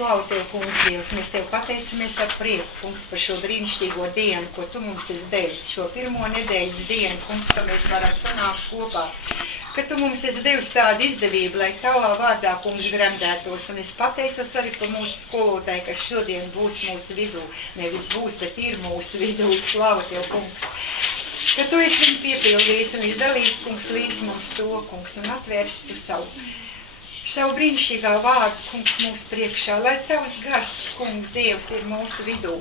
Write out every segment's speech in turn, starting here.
Slavu Tev, kungs, Dievs, mēs Tev pateicamies ar prieku, kungs, par šo brīnišķīgo dienu, ko Tu mums esi devis, šo pirmo nedēļas dienu, kungs, ka mēs varam sanākt kopā, ka Tu mums esi devis tādu izdevību, lai Tavā vārdā, kungs, gremdētos, un es pateicos arī par mūsu skolotāju, kas šodien būs mūsu vidū, nevis būs, bet ir mūsu vidū, Slavu Tev, kungs, ka Tu esi viņu piepildījis un izdalījis, kungs, līdz mums to, kungs, un atvērs Tu savu brīnišķīgā vārdu, kungs, mūsu priekšā, lai Tavs gars, kungs, Dievs, ir mūsu vidū,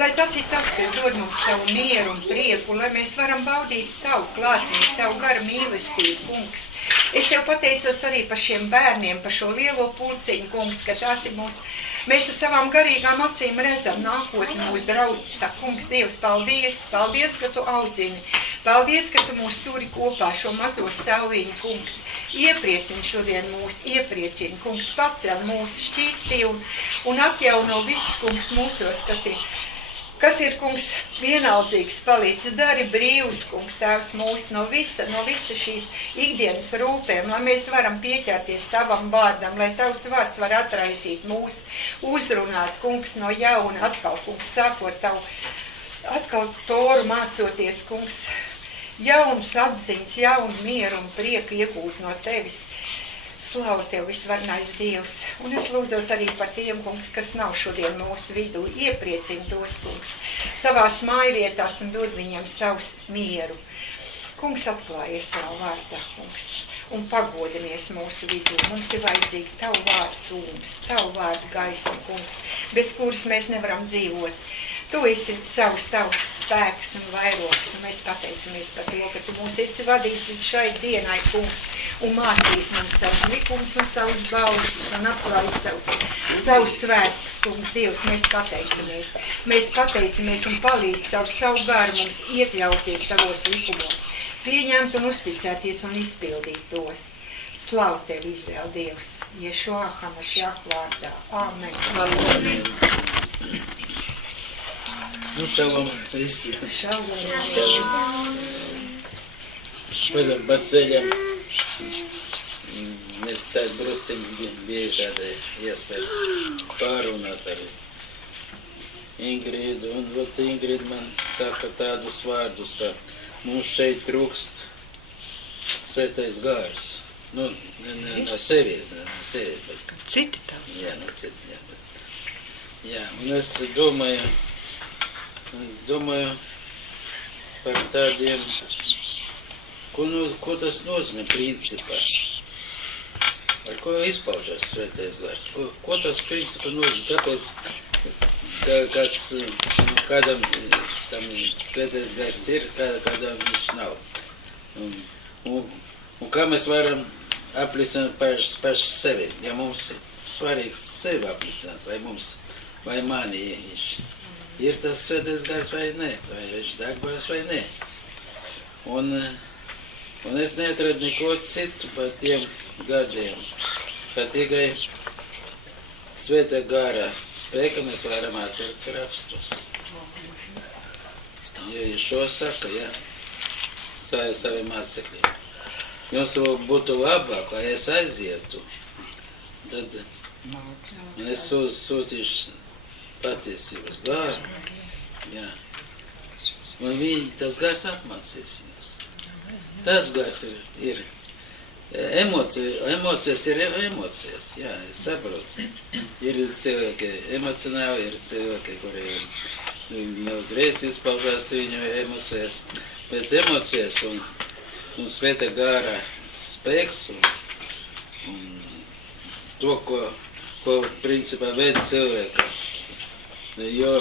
lai tas ir tas, kas dod mums savu mieru un prieku, lai mēs varam baudīt Tavu klātnību, Tavu garu mīlestību, kungs. Es Tev pateicos arī par šiem bērniem, par šo lielo pulciņu, kungs, ka tās ir mēs ar savām garīgām acīm redzam nākotni mūsu draudzes. Kungs, Dievs, paldies, paldies, ka Tu audzini, paldies, ka Tu mūs turi kopā, šo mazo saulīņu, kungs. Iepriecini šodien mūs, iepriecini, kungs, pacel mūs, šķīstī un atjauno visus, kungs, mūsos, kas ir, kungs, vienaldzīgs palīdz, dari brīvs, kungs, Tēvs mūs no visa šīs ikdienas rūpēm, lai mēs varam pieķerties Tavam vārdam, lai Tavs vārds var atraisīt mūs, uzrunāt, kungs, no jauna atkal, kungs, sākot Tavu, atkal toru mācoties, kungs, jaunas atziņas, jaunu mieru un prieku iegūt no Tevis. Slavu Tev, visvarnais Dievs, un es lūdzos arī par tiem, kungs, kas nav šodien mūsu vidū, iepriecina tos, kungs, savās mājvietās un dod viņiem savus mieru. Kungs, atklājies savā vārdā, kungs, un pagodinies mūsu vidū. Mums ir vajadzīgi Tavu vārdu tūms, Tavu vārdu gaisma, kungs, bez kuras mēs nevaram dzīvot. Tu esi savs tautas spēks un vairogs, un mēs pateicamies par to, ka Tu mūs esi vadījis līdz šai dienai, kungs, un mācījis mums savus likumus un savus baušus, un atklājis savus svētkus, kungs, Dievs, mēs pateicamies. Mēs pateicamies un palīdz caur savu garu mums iekļauties Tavos likumos, pieņemt un uzticēties un izpildīt tos. Slavu Tev, Izraēl, Dievs, Ješua HaMašiach vārdā. Āmen. Amen. Nu, šaubam visi. Šodien pa ceļam mēs tādi brusciņi bija tāda iespēja pārunāt ar Ingridu. Un vat Ingrid man saka tādus vārdus, ka mums šeit trūkst svētais gārs. Nu, ne sevi, bet... Citi tās. Jā, no citi, jā. Jā, un es domāju par tādiem, ko tas nozīmē principā, ar ko izpaužas svētais gars, ko tas principā nozīmē, tāpēc kādam tam svētais gars ir, kādam viņš nav. Un kā mēs varam apliecināt paši sevi, ja mums svarīgs sevi apliecināt, vai mani ir tas svētais gars vai ne, vai viņš darbojas vai ne. Un es neatradu neko citu par tiem gadiem, ka tikai svētā gara spēka mēs varam atvērt rakstus. Jo šo saka, ja, saviem mācekļiem. Jums būtu labāk, lai es aizietu, tad es sūtīšu patiesības garu, jā. Un tas gars apmācīs jūs. Tas gars ir emocijas ir emocijas, jā, es saprotu. Ir cilvēki emocionāli, ir cilvēki, kuri neuzreiz izpaužās viņu emocijas, bet emocijas un svētā gara spēks un to, ko principā veid cilvēka. Jo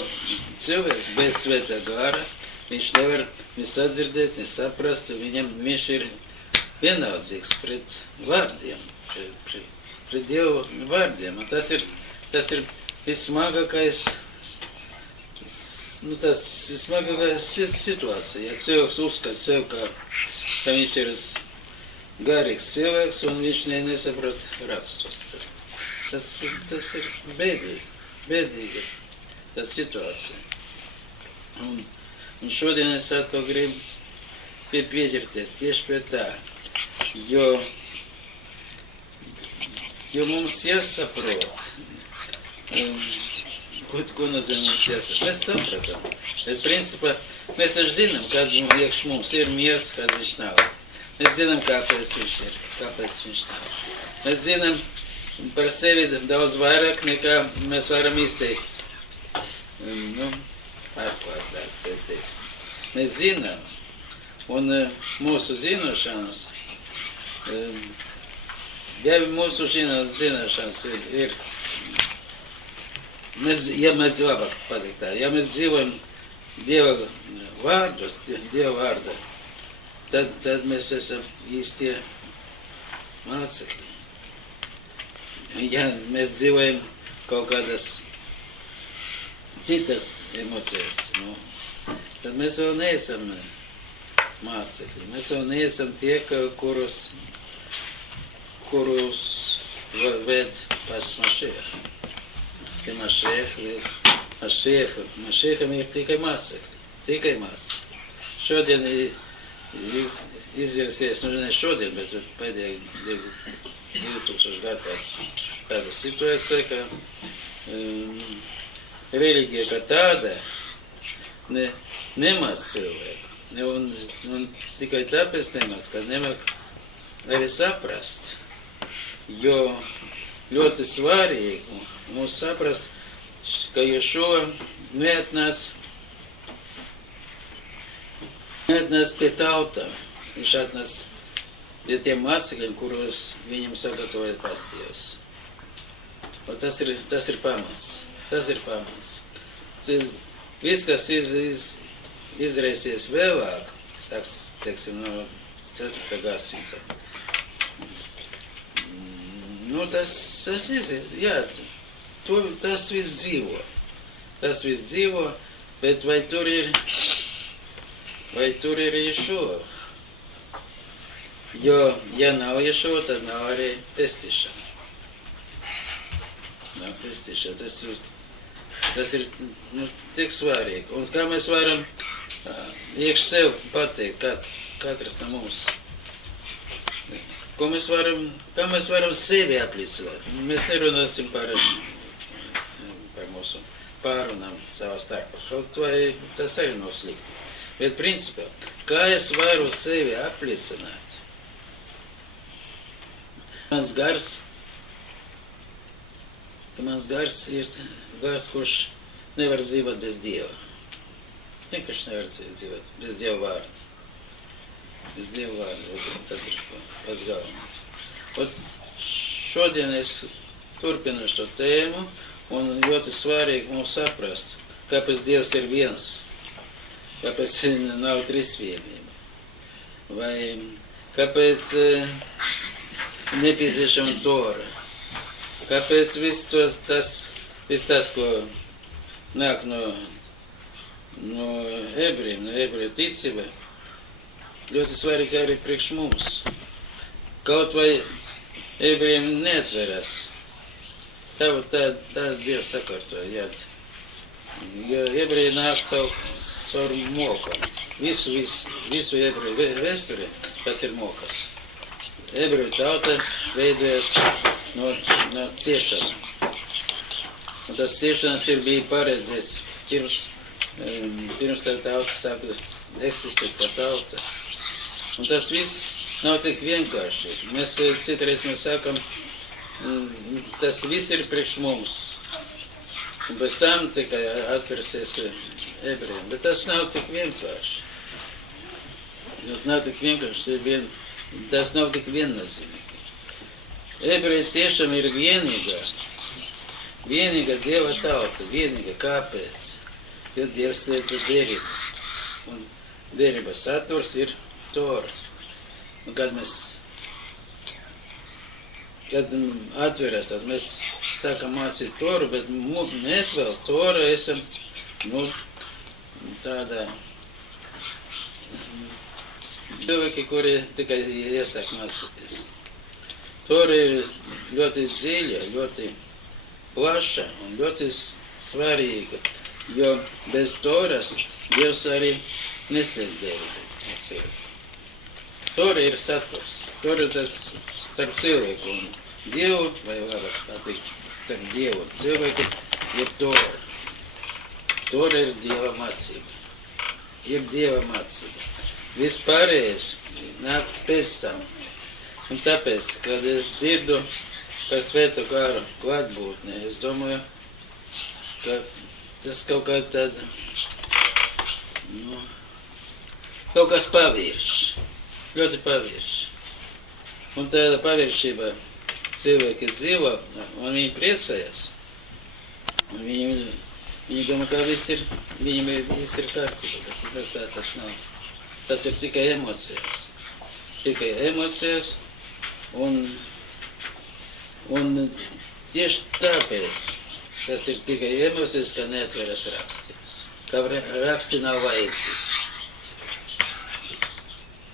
cilvēks bez svētā gara, viņš nevar ne sadzirdēt, ne saprast, viņš ir vienaldzīgs pret vārdiem, pret Dievu vārdiem. Un tas ir vismagākais, tas smagākais situācija. Ja cilvēks uzskata sev, ka viņš ir garīgs cilvēks un viņš nesaprot rakstus. Tas ir bēdīgi. Tā situācija. Un šodien es atkal gribu pieķerties tieši pie tā, jo mums jāsaprot, Ko nozīmē mums iesaka? Mēs sapratam. Bet principā mēs taču zinām, kad iekš mums ir miers, kad viņš nav. Mēs zinām, kāpēc viņš ir, kāpēc viņš nav. Mēs zinām par sevi daudz vairāk, nekā mēs varam izteikt. Atklātāk, teiksim. Mēs zinām, un mūsu zināšanas, mūsu zināšanas ir ja mēs labāk pateikt tā, ja mēs dzīvojam Dieva vārdos, Dieva vārdā, tad mēs esam īstie mācekļi. Ja mēs dzīvojam kaut kādas citas emocijas, tad mēs vēl neesam mācekļi. Mēs vēl neesam tie, kurus ved pats Mašiach. Mašiacham ir tikai mācekļi. Tikai mācekļi. Šodien izvirsies, ne šodien, bet pēdējā 2000 gadu tāda situācija, ka reliģija kā tāda nemāc cilvēku. Un tikai tāpēc nemāc, ka nemāk arī saprast. Jo ļoti svarīgi mums saprast, ka Ješua neatnāc pie tautām. Viņš atnāc pie tiem mācekļiem, kurus viņam sagatavoja pats Dievs. Un tas ir pamats. Tas ir pamats. Viss, kas izraisies vēlāk, teiksim, no 4. gadsimta, tas viss dzīvo. Tas viss dzīvo, bet vai tur ir Ješua? Jo, ja nav Ješua, tad nav arī pestīšana. Nav pestīšana. Tas ir tik svarīgi. Un kā mēs varam iekš sev pateikt, katrs no mums? Kā mēs varam sevi apliecināt? Mēs nerunāsim par mūsu pārunām savā starpā. Kaut vai tas arī nav slikti. Bet principā, kā es varu sevi apliecināt? Mans gars ir gars, kurš nevar dzīvot bez Dieva. Vienkārši nevar dzīvot bez Dieva vārda. Bez Dieva vārda. Tas ir pats galvenais. Šodien es turpinu šo tēmu, un ļoti svarīgi mums saprast, kāpēc Dievs ir viens, kāpēc nav trīsvienība, vai kāpēc nepieciešama Tora, kāpēc viss tas, ko nāk no ebrejiem, no ebreju ticība, ļoti svarīgi arī priekš mums. Kaut vai ebrejiem neatverās. Tā Dievs sakārtoja, jo ebreji nāk caur mokam. Visu ebreju vēsturi, tas ir mokas. Ebreju tauta veidojas no ciešanām. Un tas ciešanas bija paredzēts pirms tā tauta sāka eksistēt kā tauta. Un tas viss nav tik vienkārši. Mēs citreiz sakam, tas viss ir priekš mums. Un pēc tam tikai atversies ebrejiem. Bet tas nav tik vienkārši. Tas nav tik vienkārši. Tas nav tik viennozīmīgi. Ebreji tiešām ir vienīga Dieva tauta. Vienīga. Kāpēc? Jo Dievs liedza derību. Un derības saturs ir Tora. Un kad atveras tas, mēs sākam mācīt Toru, bet mēs vēl Toru esam, tādā cilvēki, kuri tikai iesāk mācīties. Tora ir ļoti dziļa, ļoti plaša un ļoti svarīga, jo bez Toras Dievs arī nesliedz derību. Tora ir saturs. Tora ir tas starp cilvēku un Dievu, vai vairāk tā teikt, starp Dievu un cilvēku, ir Tora. Tora ir Dieva mācība. Ir Dieva mācība. Vispārējais nāk pēc tam. Un tāpēc, kad es dzirdu par Svēto Kāru klātbūtnē, es domāju, ka tas kaut kā tāda, kaut kas pavirš. Ļoti pavirš. Un tāda paviršība cilvēki dzīvo, un viņi priecājas. Un viņi domā, ka viņiem viss ir kārtībā, bet tas nav. Tas ir tikai emocijas. Tikai emocijas, un tieši tāpēc tas ir tikai emocijas, ka neatveras raksti. Ka raksti nav vajadzīgi.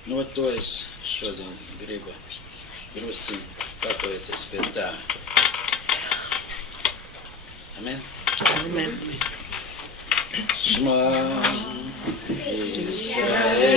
No to es šodien gribu drusciņ pakojoties pie tā. Amen. Amen. Shema Israel